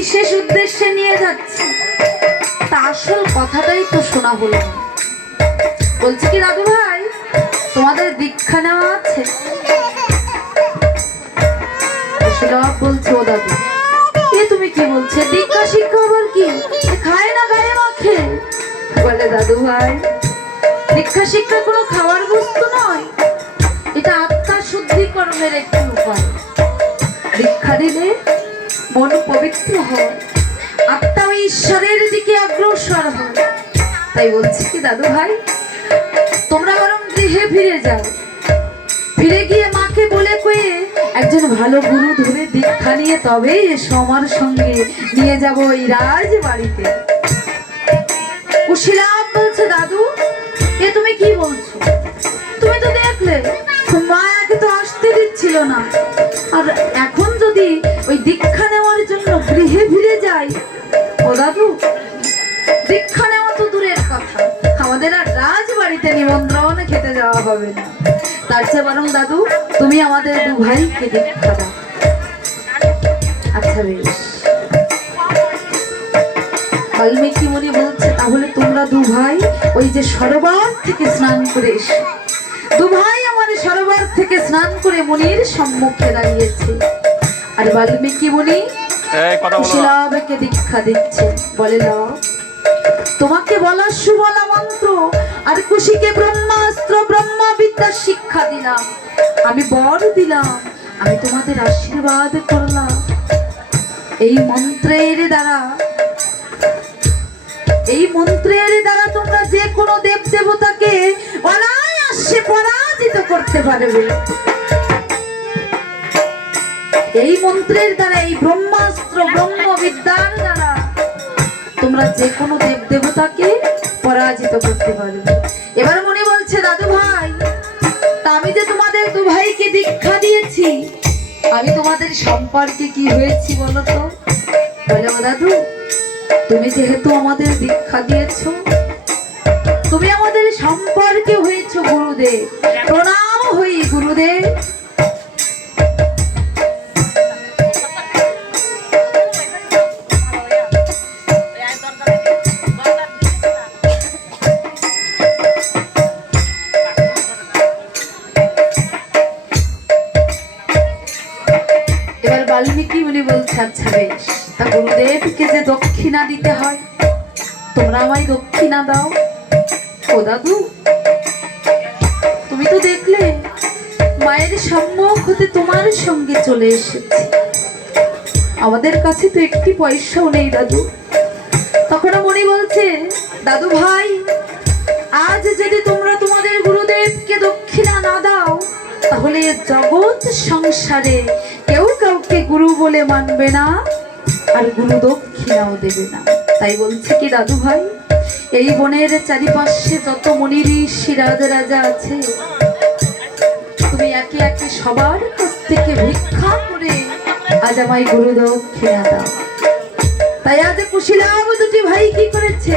বিশেষ উদ্দেশ্যে নিয়ে যাচ্ছি। তা আসল কথাটাই তো শোনা হলো। বলছি কি দাদু ভাই, তোমাদের দীক্ষা নেওয়া আছে? দাদু। এ তুমি কি বলছে? দীক্ষা শিক্ষা আবার কি? খায় না গায়ে মাখে। বলে দাদু ভাই, দীক্ষা শিক্ষা কোনো খাওয়ার বস্তু নয়। এটা আত্মা শুদ্ধিকরণের একটি উপায়। দীক্ষা দিলে মন পবিত্র হয় আত্মা ঈশ্বরের দিকে অগ্রসর হয় তাই বলছি কি, দাদু ভাই, তোমরা বরং গৃহে ফিরে যাও। ফিরে গিয়ে মাকে বলে কয়ে একজন ভালো গুরু ধরে দীক্ষা নিয়ে তবে এসো আমার সঙ্গে নিয়ে যাব ওই রাজ বাড়িতে কুশিলাম বলছে, দাদু, এ তুমি কি বলছো? তুমি তো দেখলে মা আগে তো আসতে দিচ্ছিল না। আর এখন যদি ওই দীক্ষা দাদু। দীক্ষা নেওয়া তো দূরের কথা। আমাদের আর রাজবাড়িতে নিমন্ত্রণ খেতে যাওয়া হবে না। তার চেয়ে বরং দাদু, তুমি আমাদের দু ভাইকে দীক্ষা দাও। আচ্ছা বেশ। বাল্মীকি বলছে, তাহলে তোমরা দু ভাই ওই যে সরোবর থেকে স্নান করে এসো। দু ভাই আমার সরোবর থেকে স্নান করে মুনির সম্মুখে দাঁড়িয়েছে। আর বাল্মীকি মুনি না। দীক্ষা দিচ্ছে। বলে লাও তোমাকে বলা সুবলা মন্ত্র, আর কুশিকে ব্রহ্মাস্ত্র, ব্রহ্মবিদ্যা শিক্ষা দিলাম। আমি বর দিলাম, আমি তোমাদের আশীর্বাদ করলাম। এই মন্ত্রের দ্বারা, এই মন্ত্রের দ্বারা তোমরা যে কোনো দেব দেবতাকে অনায়াসে পরাজিত করতে পারবে। এই মন্ত্রের দ্বারা, এই ব্রহ্মাস্ত্র তোমরা যে কোনো দেব দেবতাকে পরাজিত করতে পারবে। এবার মনে বলছে, দাদু ভাই, আমি যে তোমাদের দু ভাইকে দীক্ষা দিয়েছি, আমি তোমাদের সম্পর্কে কি হয়েছি বলো তো? বলে দাদু, তুমি যেহেতু আমাদের দীক্ষা দিয়েছ, তুমি আমাদের সম্পর্কে হয়েছ গুরুদেব। প্রণাম হই গুরুদেব। এবার বাল্মীকি উনি বলছে আচ্ছা বেশ, তা গুরুদেবকে যে দক্ষিণা দিতে হয়, তোমরা আমায় দক্ষিণা দাও। ও দাদু, তুমি তো দেখলে, মায়ের সম্মুখ হতে তোমার সঙ্গে চলে এসেছি। আমাদের কাছে তো একটি পয়সাও নেই, দাদু। তখন মনি বলছে, দাদু ভাই, আজ যদি তোমরা তোমাদের গুরুদেবকে দক্ষিণা না দাও, তাহলে জগৎ সংসারে কাউকে গুরু বলে মানবে না, আর গুরু দক্ষিণাও দেবে না। তাই বলছে কি, দাদু ভাই, এই বনের চারিপাশে যত মনির ঋষি রাজা রাজা আছে, তুমি একে একে সবার কাছ থেকে ভিক্ষা করে আজ আমায় গুরু দক্ষিণা দাও। তাই আজ কুশিলাম দুটি ভাই কি করেছে?